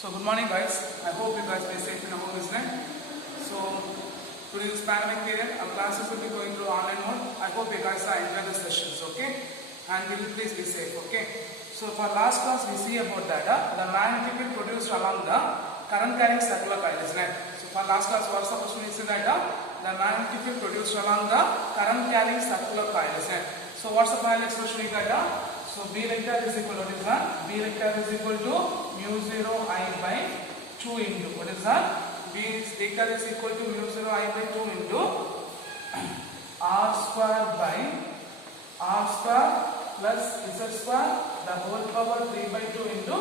So good morning guys, I hope you guys stay safe in home, isn't it? So during this pandemic period, our classes will be going through online mode. I hope you guys are enjoying the sessions, okay? And will please be safe, okay? So for last class we see about that, the magnetic field produced along the current carrying circular coil, isn't it? So for last class what's the question is that the magnetic field produced along the current carrying circular coil, isn't it? So what's the final expression is that? So B vector is equal to what is that? B vector is equal to mu 0 I by 2 into what is that? B vector is equal to mu 0 I by 2 into R square by R square plus Z square the whole power 3 by 2 into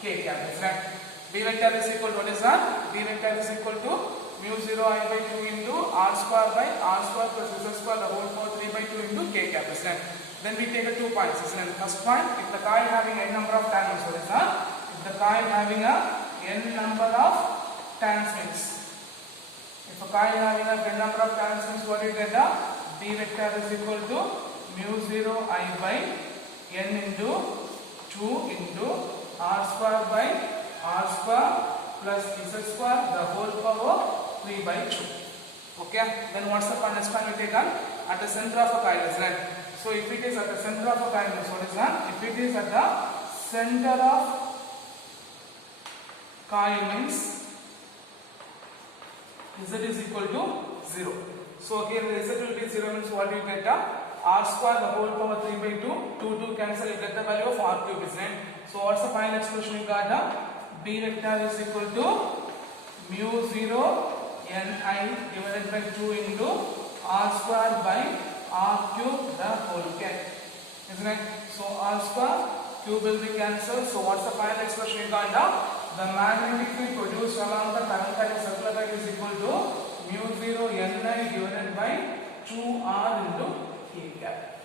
K cap, is that? B vector is equal to what is that? B vector is equal to mu 0 I by 2 into R square by R square plus Z square the whole power 3 by 2 into K cap, is that? Then we take 2 points, isn't it? First point, if the coil having n number of turns, what is that? If the coil having n number of turns means, if a coil having n number of turns means what is that? B vector is equal to mu 0 I by n into 2 into R square by R square plus Z square the whole power 3 by 2. Okay, then what's the next point we take on? At the center of a coil, is right? So if it is at the center of a coil, what is that? If it is at the center of coil means Z is equal to 0. So here the Z will be 0 means what you get? R square the whole power 3 by 2, 2 cancel, you get the value of R cube, isn't it? So what's the final expression you got? B vector is equal to mu 0 Ni divided by 2 into R square by R cube the whole cap, isn't it? So R square cube will be cancelled. So what's the final expression you got? The magnetic field produced along the current carrying circular coil is equal to mu 0 Ni divided by 2R into K cap.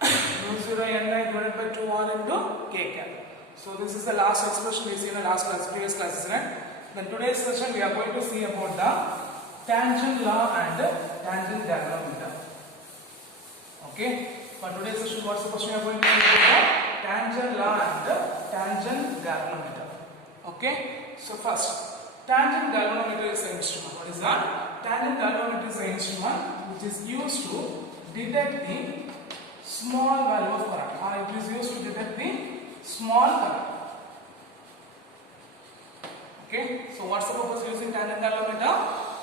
Mu 0 Ni divided by 2R into K cap. So this is the last expression we see in the last class, previous class, isn't it? Then today's session we are going to see about the tangent law and tangent galvanometer. Okay, for today's session what's the question we are going to see about the tangent law and tangent galvanometer. Okay, so first, tangent galvanometer is an instrument. What is that? Tangent galvanometer is an instrument which is used to detect the small value of current, or it is used to detect the small current. Okay, so what's the purpose of using tangent galvanometer?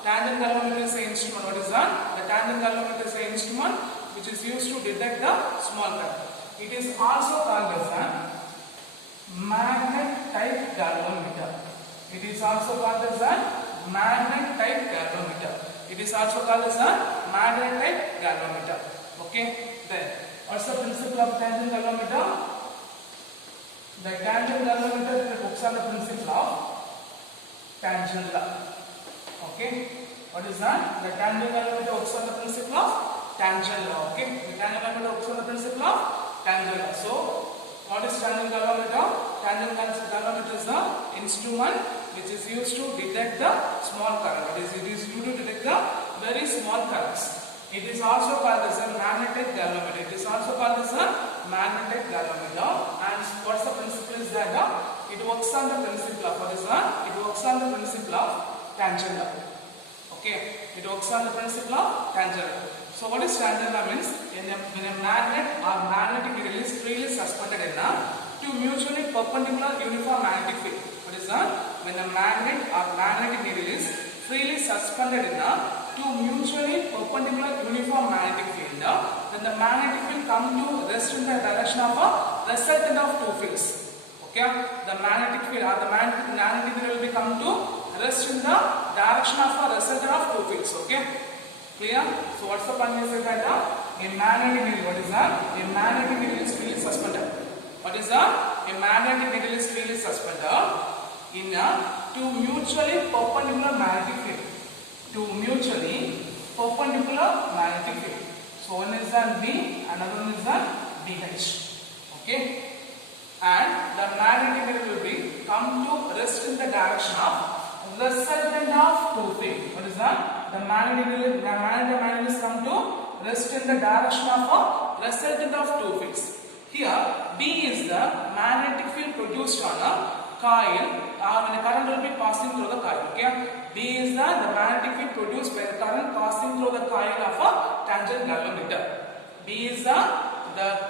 Tangent galvanometer is an instrument. What is that? The tangent galvanometer is an instrument which is used to detect the small current. It is also called as a magnet type galvanometer. It is also called as a magnet type galvanometer. It is also called as a magnet type galvanometer. Okay, then what's the principle of tangent galvanometer? The tangent galvanometer works on the principle of tangent law. Okay, what is that? The tangent galvanometer works on the principle of tangent law. Okay, the tangent galvanometer works on the principle of tangent law. So what is tangent galvanometer? Tangent galvanometer is the instrument which is used to detect the small current. It is used to detect the very small currents. It is also called as a magnetic galvanometer. It is also called as a magnetic galvanometer. And what's the principle is that it works on the principle of what is that? It works on the principle of tangent law. Okay, it works on the principle of tangent law. So what is tangent law means? When a magnet or magnetic needle is freely suspended in two mutually perpendicular uniform magnetic field. What is that? When a magnet or magnetic needle is freely suspended in two mutually perpendicular uniform magnetic field, then the magnetic field comes to rest in the direction of a resultant of two fields. Okay, the magnetic field or the magnetic needle will come to rest in the direction of a resultant of two fields. Okay, clear? So what's the point is that a magnetic needle, what is that? A magnetic needle is freely suspended. What is that? A magnetic needle is freely suspended in two mutually perpendicular magnetic field. Two mutually perpendicular magnetic field. So one is on B, another one is on BH. Okay, and the magnetic needle will be come to rest in the direction of resultant of two field. What is that? The magnetic needle is come to rest in the direction of a resultant of two fields. Here B is the magnetic field produced on a coil, when the current will be passing through the coil. Okay, B is the magnetic field produced by the current passing through the coil of a tangent galvanometer. B is the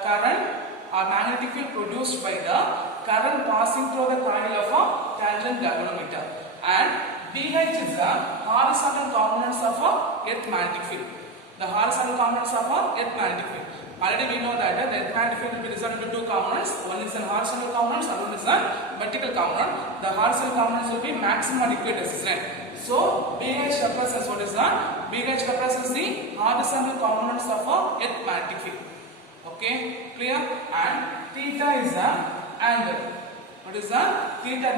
current or magnetic field produced by the current passing through the coil of a tangent galvanometer, and BH is the horizontal components of a earth magnetic field. The horizontal components of a earth magnetic field. Already we know that the earth magnetic field will be divided into two components. One is the horizontal components, other one is the vertical component. The horizontal components will be maximum and equidistant, right? So BH represents what is that? BH represents the horizontal components of a earth magnetic field. Okay, clear? And theta is the angle. What is the theta?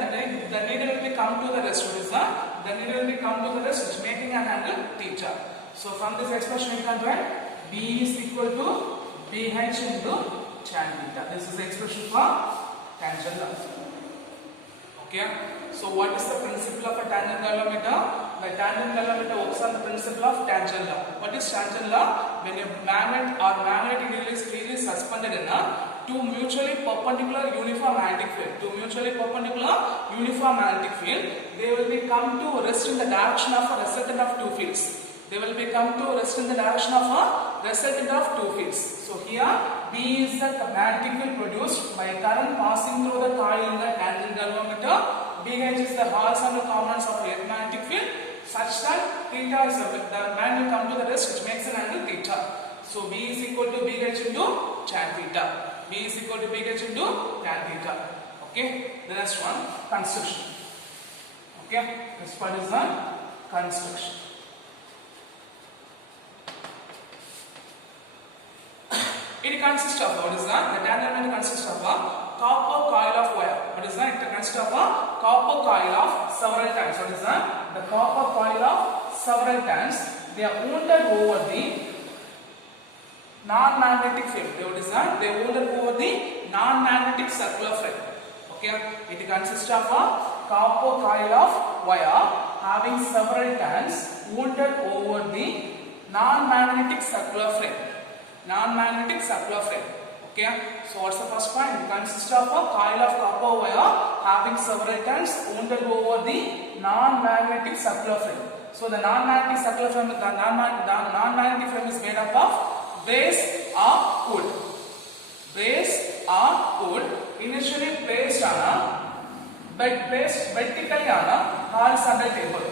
The needle will be come to the rest. What is the needle will be come to the rest, which making an angle theta. So from this expression you can write B is equal to BH into tan theta. This is the expression for tangent law. Okay. So what is the principle of a tangent galvanometer? The tangent galvanometer works on the principle of tangent law. What is tangent law? When a magnet or magnetic needle is freely suspended in a two mutually perpendicular uniform magnetic field. Two mutually perpendicular uniform magnetic field. They will be come to rest in the direction of a resultant of two fields. They will be come to rest in the direction of a resultant of two fields. So here B is the magnetic field produced by current passing through the coil in the tangent galvanometer. BH is the horizontal components of the magnetic field, such that theta is the magnet will come to the rest, which makes an angle theta. So B is equal to BH into tan theta. B is equal to BH into tan theta. Okay. The next one, construction. Okay. This part is the construction. It consists of what is that? The tangent magnet consists of a copper coil of wire. What is that? It consists of a copper coil of several times. What is that? The copper coil of several times. They are wounded over the non-magnetic field. What is that? They are wounded over the non-magnetic circular frame. Okay. It consists of a copper coil of wire having several times wounded over the non-magnetic circular frame. Non-magnetic circular frame. Okay. So what's the first point? It consists of a coil of copper wire having several turns wounded over the non-magnetic circular frame. So the non-magnetic circular frame, the non-magnetic frame is made up of brace or wood. Brace or wood initially placed on a placed vertically on a horizontal table.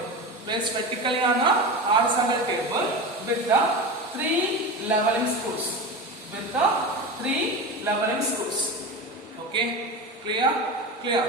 Placed vertically on a horizontal table with the three leveling screws. With the three leveling screws. Okay, clear? Clear.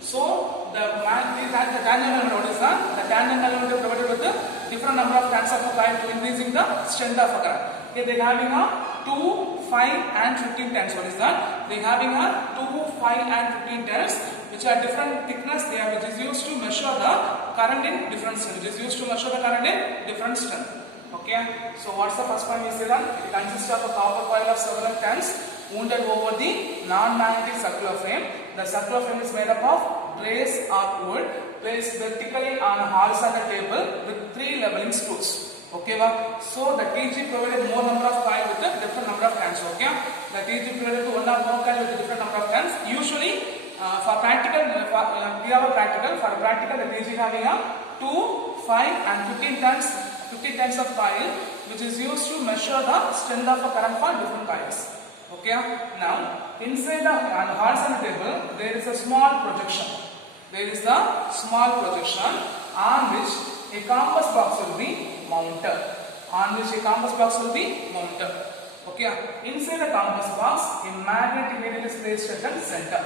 So the tangent galvanometer, what is that? The tangent galvanometer provided with the different number of turns of a coil to increasing the strength of a current. Okay, they having a 2, 5 and 15 turns. What is that? They having a 2, 5 and 15 turns, which are different thickness. They are which is used to measure the current in different strength. Which is used to measure the current in different strength. Okay, so what's the first point we say that? It consists of a copper coil of several turns wounded over the non-magnetic circular frame. The circular frame is made up of brace or wood placed vertically on a horizontal table with three leveling screws. Okay, so the TG provided more number of coil with a different number of turns. Okay, the TG provided one or more coil with a different number of turns. Usually, for practical, we have a practical. For practical, the TG having a 2, 5 and 15 turns. 50 times of coil, which is used to measure the strength of a current for different coils. Okay. Now, inside the horizontal table, there is a small projection. There is a small projection on which a compass box will be mounted. On which a compass box will be mounted. Okay. Inside the compass box, a magnetic needle is placed at the center.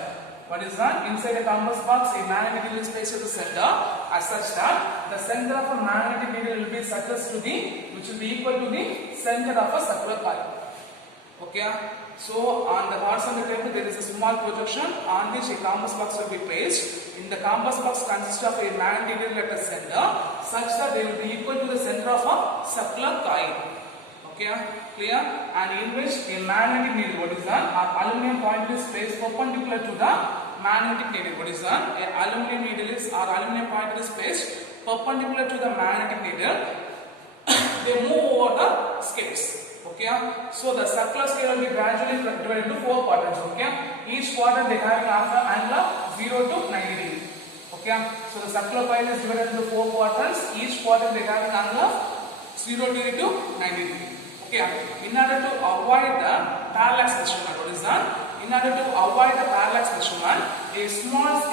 What is that? Inside a compass box, a magnetic needle is placed at the center, as such that the center of a magnetic needle will be such as to the, which will be equal to the center of a circular coil. Okay. So on the horizontal table there is a small projection on which a compass box will be placed. In the compass box consists of a magnetic needle at the center, such that they will be equal to the center of a circular coil. Okay, clear? And in which a magnetic needle, what is that? An aluminum point is placed perpendicular to the magnetic needle. What is that? An aluminum needle is, or aluminum point is placed perpendicular to the magnetic needle. They move over the scales. Okay, so the circular scale will be gradually divided into 4 quadrants. Okay, each Each quadrant they have an angle of 0 to 90 degree. Okay, so the circular coil is divided into 4 quadrants. Each quadrant they have an angle of 0 degree to 90 degree. Okay, in order to avoid the parallax measurement, what is that? In order to avoid the parallax measurement, a small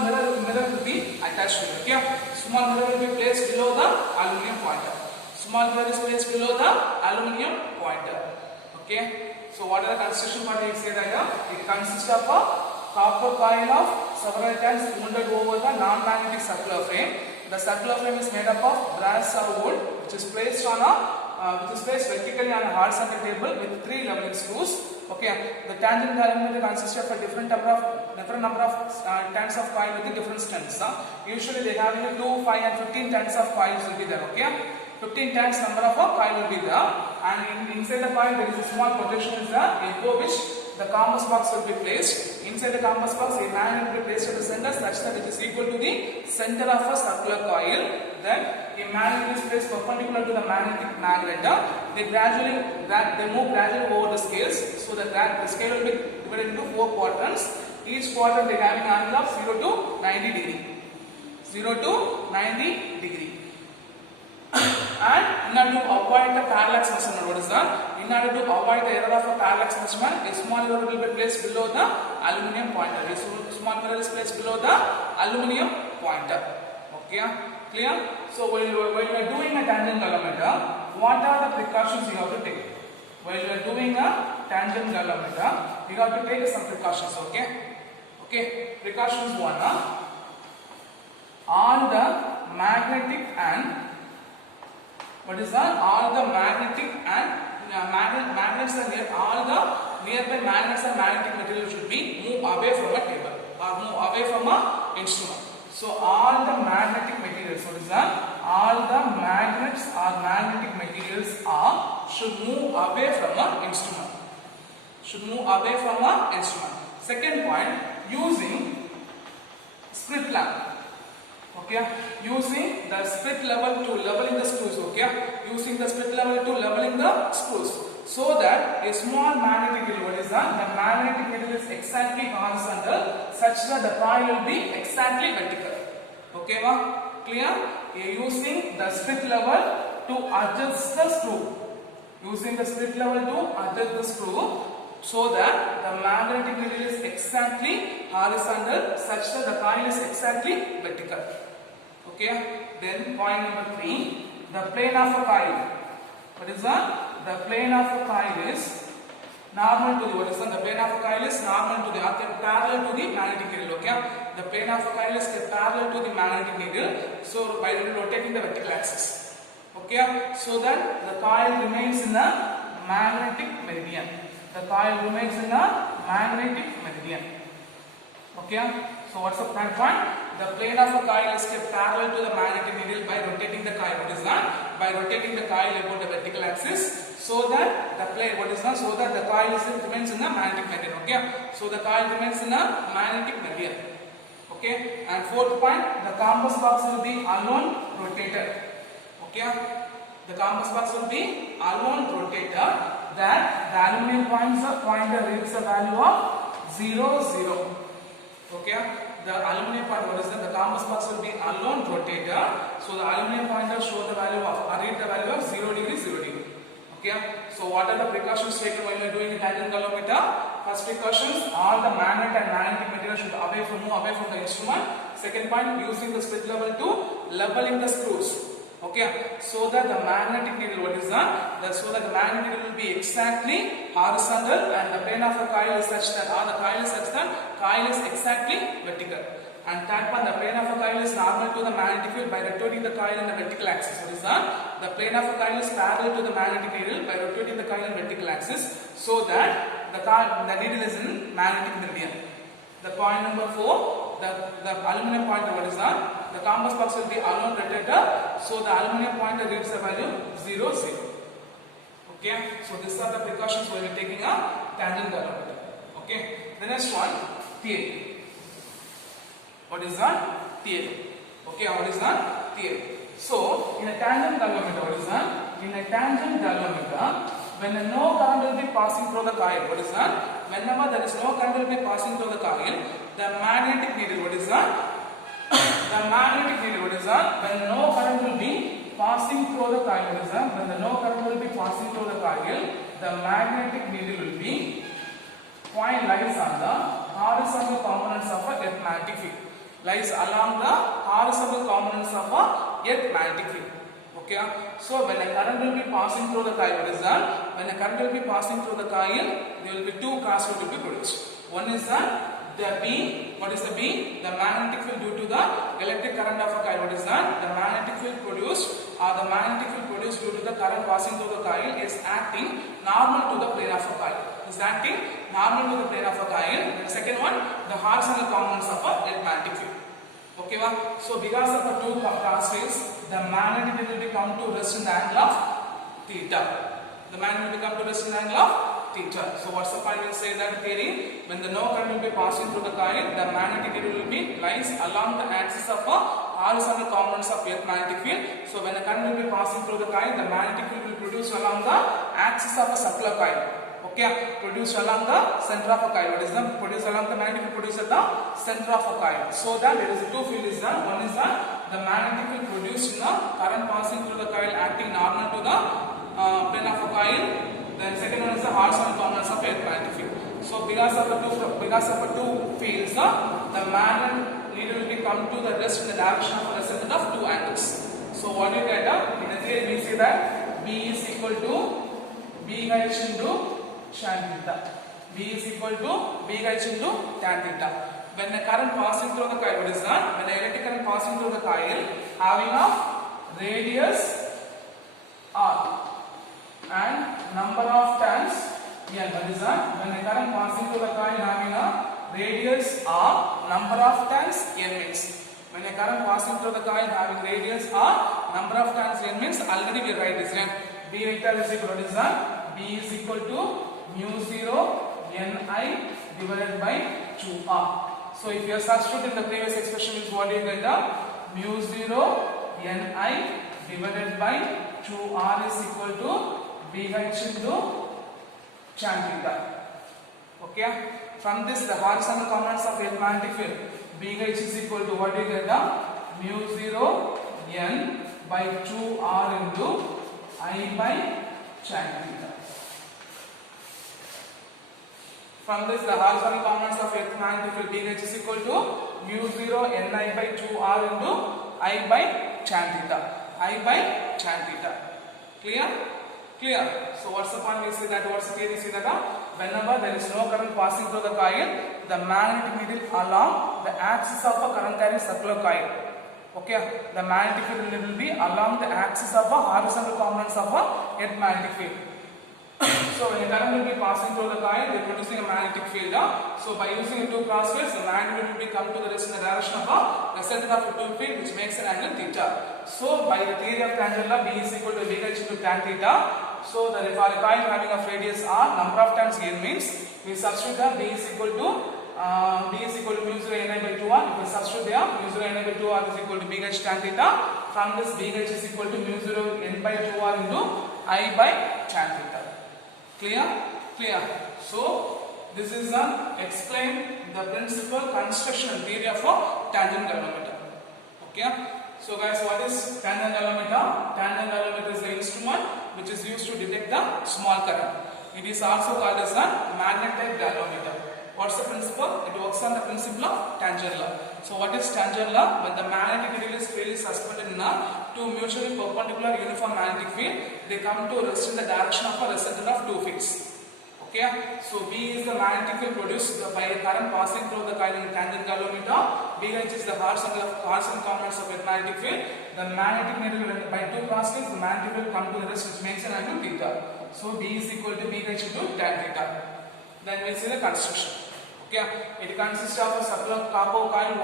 mirror will be attached to it. Okay, small mirror will be placed below the aluminum pointer. Small mirror is placed below the aluminum pointer. Okay, so what are the construction part we say that it consists of a copper coil of several times mounted over the non-magnetic circular frame. The circular frame is made up of brass or wood, which is placed vertically on a horizontal table with 3 leveling screws. Okay, the tangent galvanometer consists of a different number of tons of coil with different strengths. Usually they have 2, 5 and 15 tons of coils will be there. Okay, 15 tons number of a coil will be there, and inside the coil there is a small projection is there, into which the compass box will be placed. Inside the compass box, a magnet will be placed at the center such that it is equal to the center of a circular coil. Then a magnet is placed perpendicular to the magnetic magnet. They move gradually over the scales, so that the scale will be divided into 4 quadrants. Each quadrant they have an angle of 0 to 90 degree. 0 to 90 degree. And in order to avoid the parallax measurement, what is that? In order to avoid the error of a parallax measurement, a small mirror will be placed below the aluminum pointer. A small mirror is placed below the aluminum pointer. Okay, clear? So while you are doing a tangent galvanometer, what are the precautions you have to take? While you are doing a tangent galvanometer, you have to take some precautions. Okay, precautions 1. All the magnetic and all the magnetic and magnets are near, all the nearby magnets and magnetic material should be moved away from a table or move away from a instrument. So all the magnetic materials, all the magnets or magnetic materials should move away from an instrument. Second point, using split lamp. Okay, using the split level to leveling the screws. Using the split level to leveling the screws, so that a small magnetic needle, the magnetic needle is exactly horizontal, such that the coil will be exactly vertical. Okay, clear? Using the split level to adjust the screw. So that the magnetic needle is exactly horizontal, such that the coil is exactly vertical. Okay, then point number 3, the plane of a coil. The plane of a coil is normal to the parallel to the magnetic needle. Okay, the plane of a coil is parallel to the magnetic needle. So by rotating the vertical axis. Okay, so that the coil remains in a magnetic meridian. Okay, so what's the third point? The plane of a coil is kept parallel to the magnetic needle by rotating the coil. By rotating the coil about the vertical axis, so that the plane, so that the coil remains in a magnetic meridian. Okay, so the coil remains in a magnetic meridian. Okay, and fourth point, the compass box will be alone rotated. Okay, the compass box will be alone rotated. That the aluminum pointer reads the value of 0, 0. Okay, the aluminum pointer, the compass box will be alone rotated. So the aluminum pointer show the value of, read the value of 0 degree, 0 degree. Okay, so what are the precautions taken while you are doing a tangent galvanometer? First precautions, all the magnet and magnetic material should move away from the instrument. Second point, using the split level to leveling the screws. Okay, so that the magnetic needle, so that the magnetic needle will be exactly horizontal, and the plane of the coil is such that, coil is exactly vertical. And third one, the plane of a coil is normal to the magnetic field by rotating the coil in the vertical axis. The plane of a coil is parallel to the magnetic needle by rotating the coil in vertical axis, so that the needle is in magnetic meridian. The point number 4, the aluminum pointer, the compass box will be alone rotated, so the aluminum pointer reads the value 0, 0. Okay, so these are the precautions while we are taking a tangent galvanometer. Okay, the next one, theory. What is that? Theory. Okay, what is that? Theory. So, in a tangent galvanometer, what is that? In a tangent galvanometer, when no current will be passing through the coil, what is that? whenever there is no current will be passing through the coil, the magnetic needle, what is that? The magnetic needle, what is that? When no current will be passing through the coil, what is that? When the no current will be passing through the coil, the magnetic needle will be point lies on the horizontal components of a earth magnetic field. Lies along the horizontal components of a earth magnetic field. Okay, so when a current will be passing through the coil, what is that? When a current will be passing through the coil, there will be two crossroads will be produced. One is that the B, what is the B? The magnetic field due to the electric current of a coil. What is that? The magnetic field produced or the magnetic field produced due to the current passing through the coil is acting normal to the plane of a coil. Is acting normal to the plane of a coil. And the second one, the horizontal components of a magnetic field. Okay, so because of the two crossways, the magnetic field will become to rest in the angle of theta. The magnet will become to rest in the angle of theta. So what's the point? We'll say that theory, when the no current will be passing through the coil, the magnetic needle will be lies along the axis of a horizontal components of earth magnetic field. So when the current will be passing through the coil, the magnetic field will produce along the axis of a circular coil. Okay, produced along the center of a coil. What is the produced along the magnetic field produced at the center of a coil? So that there is a two field is done. One is that the magnetic field produced in the current passing through the coil acting normal to the plane of a coil. Then second one is the horizontal components of earth magnetic field. So because of the two fields, the magnet needle will be come to the rest in the direction of a resultant of two angles. So what do you get? In the theory we see that B is equal to BH into tan theta. B is equal to BH into tan theta. When the current passing through the coil, what is that? When the electric current passing through the coil having a radius R and number of turns N. What is that? When the current passing through the coil having a radius R, number of turns N means. When a current passing through the coil having radius R, number of turns N means already we write this. B vector is equal to what is that? B is equal to mu 0 Ni divided by 2R. So if you have substituted in the previous expression, is what you get? Mu 0 Ni divided by 2R is equal to BH into tan theta. Okay. From this, the horizontal components of earth magnetic field, BH is equal to what you get? Mu 0 N by 2R into I by tan theta. From this, the horizontal components of earth magnetic field BH is equal to mu 0 Ni by 2R into I by tan theta. I by tan theta. Clear? Clear. So what's the point? We say that what's the theory? We say that whenever there is no current passing through the coil, the magnetic needle along the axis of a current carrying circular coil. Okay, the magnetic field will be along the axis of a horizontal components of a earth magnetic field. So when a current will be passing through the coil, they are producing a magnetic field. So by using two crossways, the magnet will be come to the rest in the direction of a resultant of a two field, which makes an angle theta. So by the theory of tangent law, B is equal to BH into tan theta. So the for a coil having a radius R, number of turns N means we substitute that B is equal to mu 0 Ni by 2R. If we substitute there, mu 0 Ni by 2R is equal to BH tan theta. From this, BH is equal to mu 0 N by 2R into I by tan theta. Clear? Clear. So this is explain the principal construction theory of a tangent galvanometer. Okay. So guys, what is tangent galvanometer? Tangent galvanometer is the instrument which is used to detect the small current. It is also called as a magnetic galvanometer. What's the principle? It works on the principle of tangent law. So what is tangent law? When the magnetic needle is freely suspended in two mutually perpendicular uniform magnetic field, they come to rest in the direction of a resultant of two fields. Okay, so B is the magnetic field produced by a current passing through the coil in tangent galvanometer. BH is the horizontal components of a magnetic field. The magnetic needle by two crossways, the magnetic field come to the rest, which makes an angle theta. So B is equal to BH into tan theta. Then we see the construction. Okay, it consists of a circular copper coil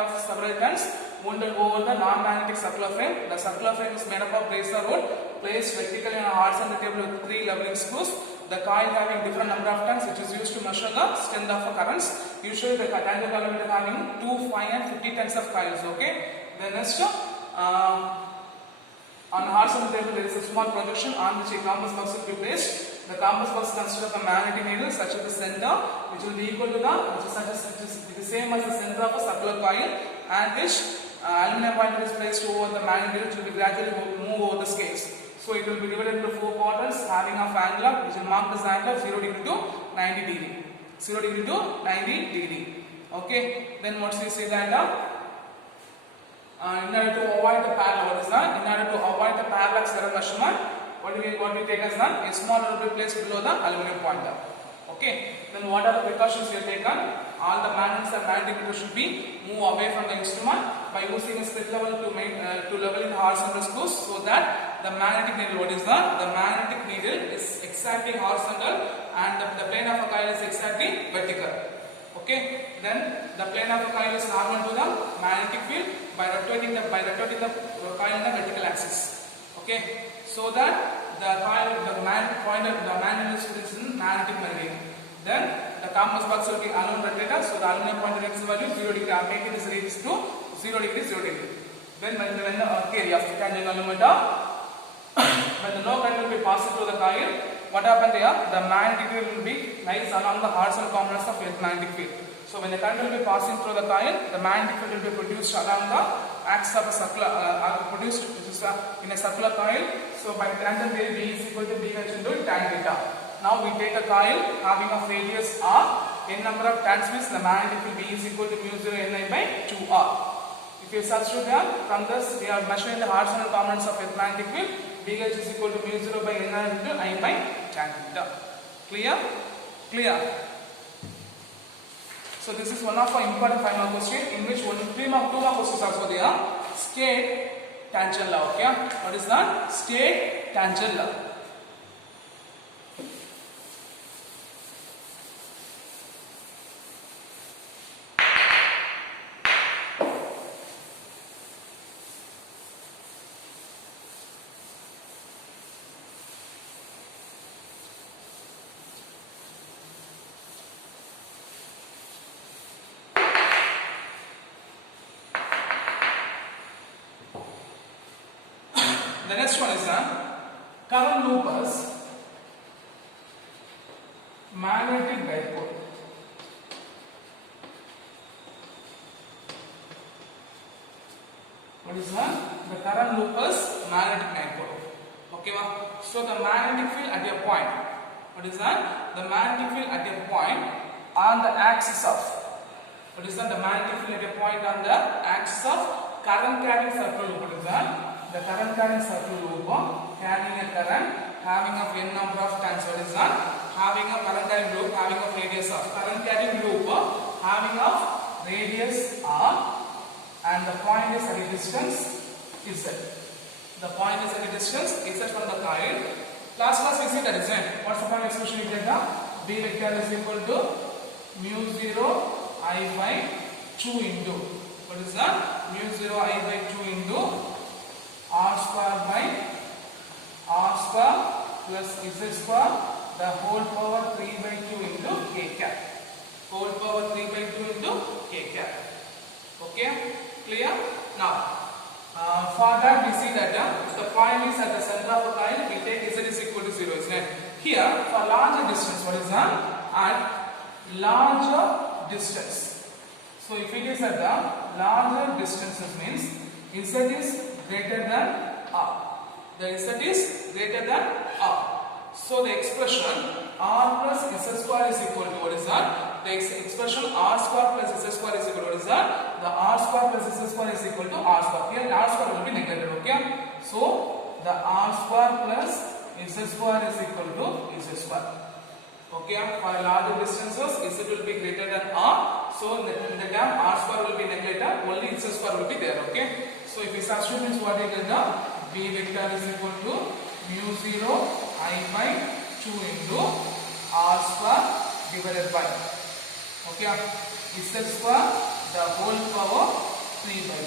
of several turns wounded over the non-magnetic circular frame. The circular frame is made up of bracer rod placed vertically on a horizontal table with 3 leveling screws. The coil having different number of turns, which is used to measure the strength of currents. Usually the tangent galvanometer having 2, 5 and 50 turns of coils. Okay. Then next, on the horizontal table there is a small projection on which a compass box will be placed. the compass box consists of a magnetic needle such as the center, which will be equal to the, which is same as the center of a circular coil, and which aluminum pointer is placed over the magnetic needle, which will be gradually move over the scales. So it will be divided into 4 quadrants having a angle, which will mark this angle 0 degree to 90 degree. 0 degree to 90 degree. Okay. Then once we say that in order to avoid the parallel, what is that? In order to avoid the parallax error measurement, what we take as that? A small rod will be placed below the aluminum pointer. Okay. Then what are the precautions we have taken? All the magnets and magnetic needle should be move away from the instrument by using a split level to level in horizontal screws, so that the magnetic needle, what is that? The magnetic needle is exactly horizontal and the plane of a coil is exactly vertical. Okay. Then the plane of a coil is normal to the magnetic field by rotating the coil in the vertical axis. Okay. So that the coil, the magnet is placed in magnetic meridian. Then the compass box will be aluminum rotator, so the aluminum pointer x value 0 degree. I am making this range to 0 degree, 0 degree. Then when the area of tangent alumina, when the no current will be passing through the coil, what happened here? The magnetic field will be lies along the horizontal components of magnetic field. So when the current will be passing through the coil, the magnetic field will be produced along the axis of a circular, produced in a circular coil. So by tangent theory, B is equal to BH into tan theta. Now we take a coil having a radius R, n number of turns means the magnetic field B is equal to mu 0 Ni by 2R. If you substitute here, from this we are measuring the horizontal components of a magnetic field. BH is equal to mu 0 by Ni into I by tan theta. Clear? Clear? So this is one of our important final question in which two more questions also there. State tangent law. Okay? What is that? State tangent law. The next one is current loopers magnetic dipole. What is that? The current loopers magnetic dipole. Okay, so the magnetic field at a point. What is that? The magnetic field at a point on the axis of. What is that? The magnetic field at a point on the axis of current carrying circle loop. What is that? The current carrying circle loop carrying a current having a n number of turns. What is that? Having a current carrying loop having a radius of current carrying loop having a radius R, and the point is at a distance Z. The point is at a distance Z from the coil. Last class we see the result. What's the point expression we get? B vector is equal to mu 0 I by 2 into, what is that? Mu 0 I by 2 into R square by R square plus Z square, the whole power 3 by 2 into K cap. Whole power 3 by 2 into K cap. Okay? Clear? Now, for that we see that the point is at the center of the coil, we take Z is equal to 0, isn't it? Here, for larger distance, what is that? At larger distance. So if it is at the larger distances means Z is greater than R. The Z is greater than R. So the expression R plus Z square is equal to, what is that? The expression R square plus Z square is equal to, what is that? The R square plus Z square is equal to R square. Here R square will be neglected. Okay? So the R square plus Z square is equal to Z square. Okay? For larger distances, Z will be greater than R. So in the term R square will be neglected. Only Z square will be there. Okay? So if we substitute means what we get, B vector is equal to mu 0 I by 2 into R square divided by, okay, Z square, the whole power 3 by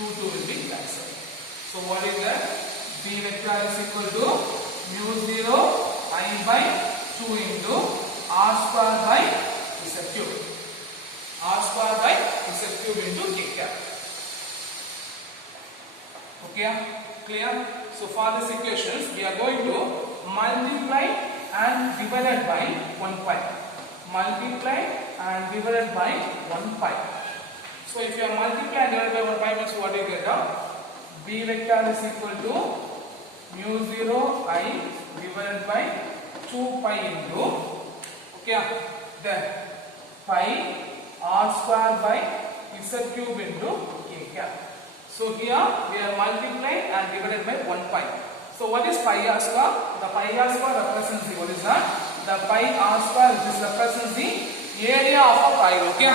2. 2 will be cancelled. So what is that? B vector is equal to mu 0 I by 2 into R square by Z cube. R square by Z cube into K cap. Okay, clear? So for these equations, we are going to multiply and divided by 1 pi. Multiply and divided by 1 pi. So if you are multiply and divided by 1 pi means what do you get? B vector is equal to mu 0 I divided by 2 pi into, okay, then pi r square by z cube into k cap. So here we are multiplying and divided by 1 pi. So what is pi r square? The pi r square represents the, what is that? The pi r square which is represents the area of a pi. Okay.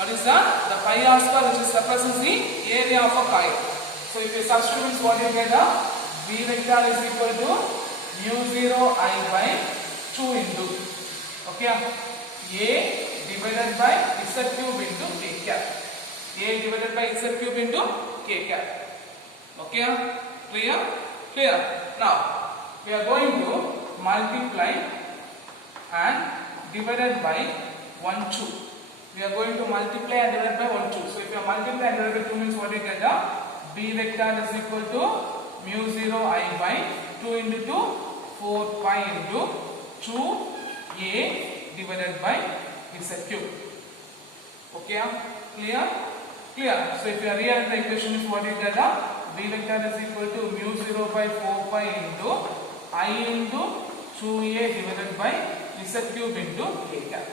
What is that? The pi r square which is represents the area of a pi. So if you substitute, what you get? B vector is equal to mu 0 I by 2 into, okay, A divided by z cube into k cap. A divided by z cube into k cap. Okay, clear? Clear. Now we are going to multiply and divided by 1 2. We are going to multiply and divide by 1 2. So if you are multiply and divide by 2 means what you get? B vector is equal to mu 0 I by 2 into 2 4 pi into 2 A divided by z cube. Okay, clear? Clear. So if you are rearrange the equation means what you get? B vector is equal to mu 0 by 4 pi into I into 2A divided by z cube into k cap.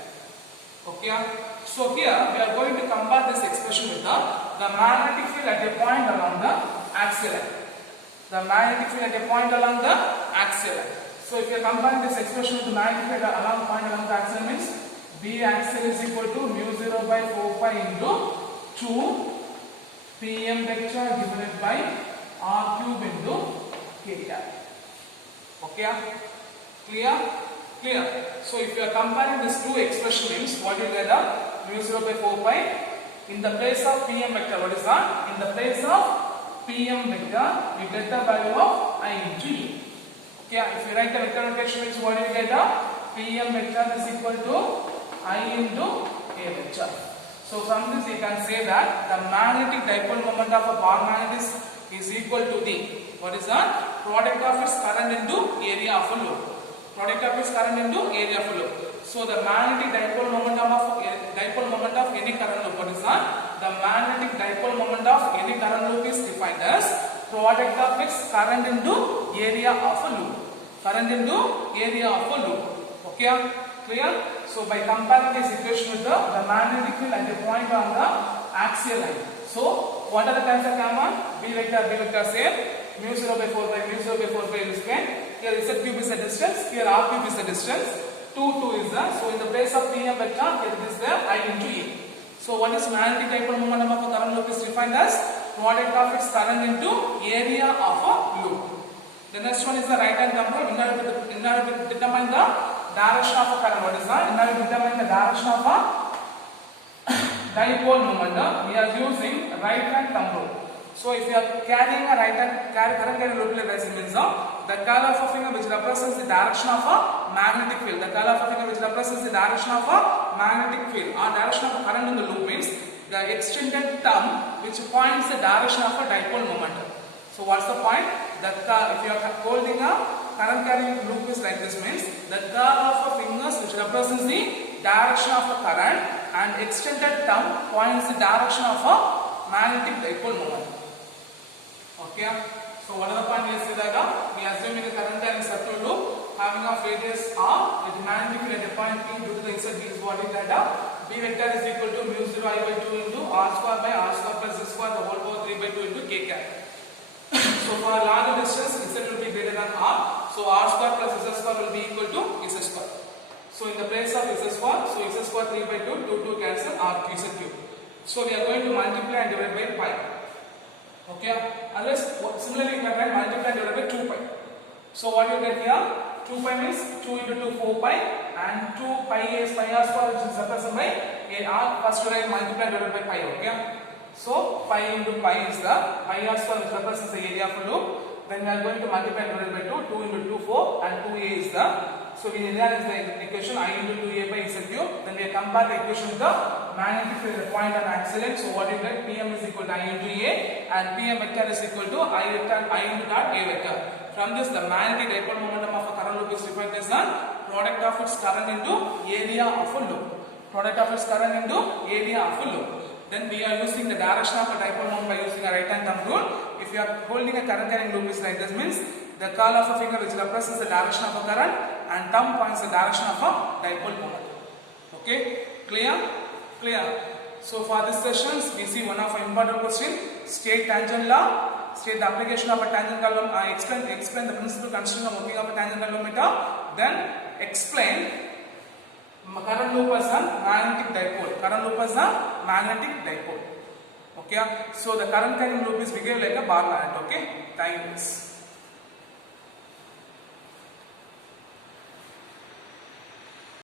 Okay. So here we are going to compare this expression with the magnetic field at a point along the axial line. The magnetic field at a point along the axial line. So if you are comparing this expression with the magnetic field along point along the axial means B axial is equal to mu 0 by 4 pi into 2 Pm vector divided by r cube into k cap. Okay, clear? Clear. So if you are comparing these two expressions, what you get? Mu 0 by 4 pi. In the place of Pm vector, what is that? In the place of Pm vector, you get the value of I into E. Okay, if you write the vector notation means what you get? Pm vector is equal to I into A vector. So from this you can say that the magnetic dipole moment of a paramagnet is equal to the, what is that? Product of its current into area of a loop. Product of its current into area of a loop. So the magnetic dipole moment of any current loop, what is that? The magnetic dipole moment of any current loop is defined as product of its current into area of a loop. Current into area of a loop. Okay, clear? So by comparing this equation with the magnetic field at a point on the axial line. So what are the terms that come on? B vector same. Mu 0 by 4 pi, mu 0 by 4 pi is square. Here z cube is the distance. Here r cube is the distance. 2 is the. So in the place of Pm vector, here it is there I into E. So what is magnetic dipole moment of a current loop is defined as product of its current into area of a loop. The next one is the right hand thumb rule. In order to determine the direction of a current, what is that? In order to determine the direction of a dipole moment, we are using right hand thumb rule. So if you are carrying a current carrying loop like this means the curl of a finger which represents the direction of a magnetic field. The curl of a finger which represents the direction of a magnetic field or direction of a current in the loop means the extended thumb which points the direction of a dipole moment. So what's the point? That if you are holding a current carrying loop is like this means the curl of a fingers which represents the direction of a current and extended thumb points the direction of a magnetic dipole moment. Okay, so what are the point we say that we assume in a current carrying circular loop having a radius r with magnetic field at a point P due to the insert B is what is that B vector is equal to mu 0 I by 2 into r square by r square plus z square the whole power 3 by 2 into k cap. So for a larger distance z will be greater than r, so r square plus z square will be equal to z square. So in the place of z square, so z square 3 by 2, 2 cancel r z cube. So we are going to multiply and divide by pi. Okay, unless similarly you can write multiply and divide by 2 pi. So what you get here? 2 pi means 2 into 2 4 pi and 2 pi is pi r square which is represented by a r. First to write multiply and divide by pi. Okay, so pi into pi is the pi r square which represents the area of a loop. Then we are going to multiply and divide by 2. 2 into 2 4 and 2a is the. So we rearrange the equation I into 2a by z cube. Then we compare the equation with the magnetic field point on axial line. So what you get? Pm is equal to I into a and Pm vector is equal to I into dot a vector. From this, the magnetic dipole momentum of a current loop is defined as the product of its current into area of a loop. Product of its current into area of a loop. Then we are using the direction of a dipole moment by using a right hand thumb rule. If you are holding a current carrying loop is like this, means the curl of a finger which represents the direction of a current and thumb points the direction of a dipole moment. Okay, clear? Clear. So for this sessions we see one of an important question. State tangent law. State the application of a tangent galvanometer. Explain the principle constituting of working of a tangent galvanometer. Then explain current loop as a magnetic dipole. Current loop as a magnetic dipole. Okay. So the current carrying loop is behaved like a bar magnet. Okay. Thank you.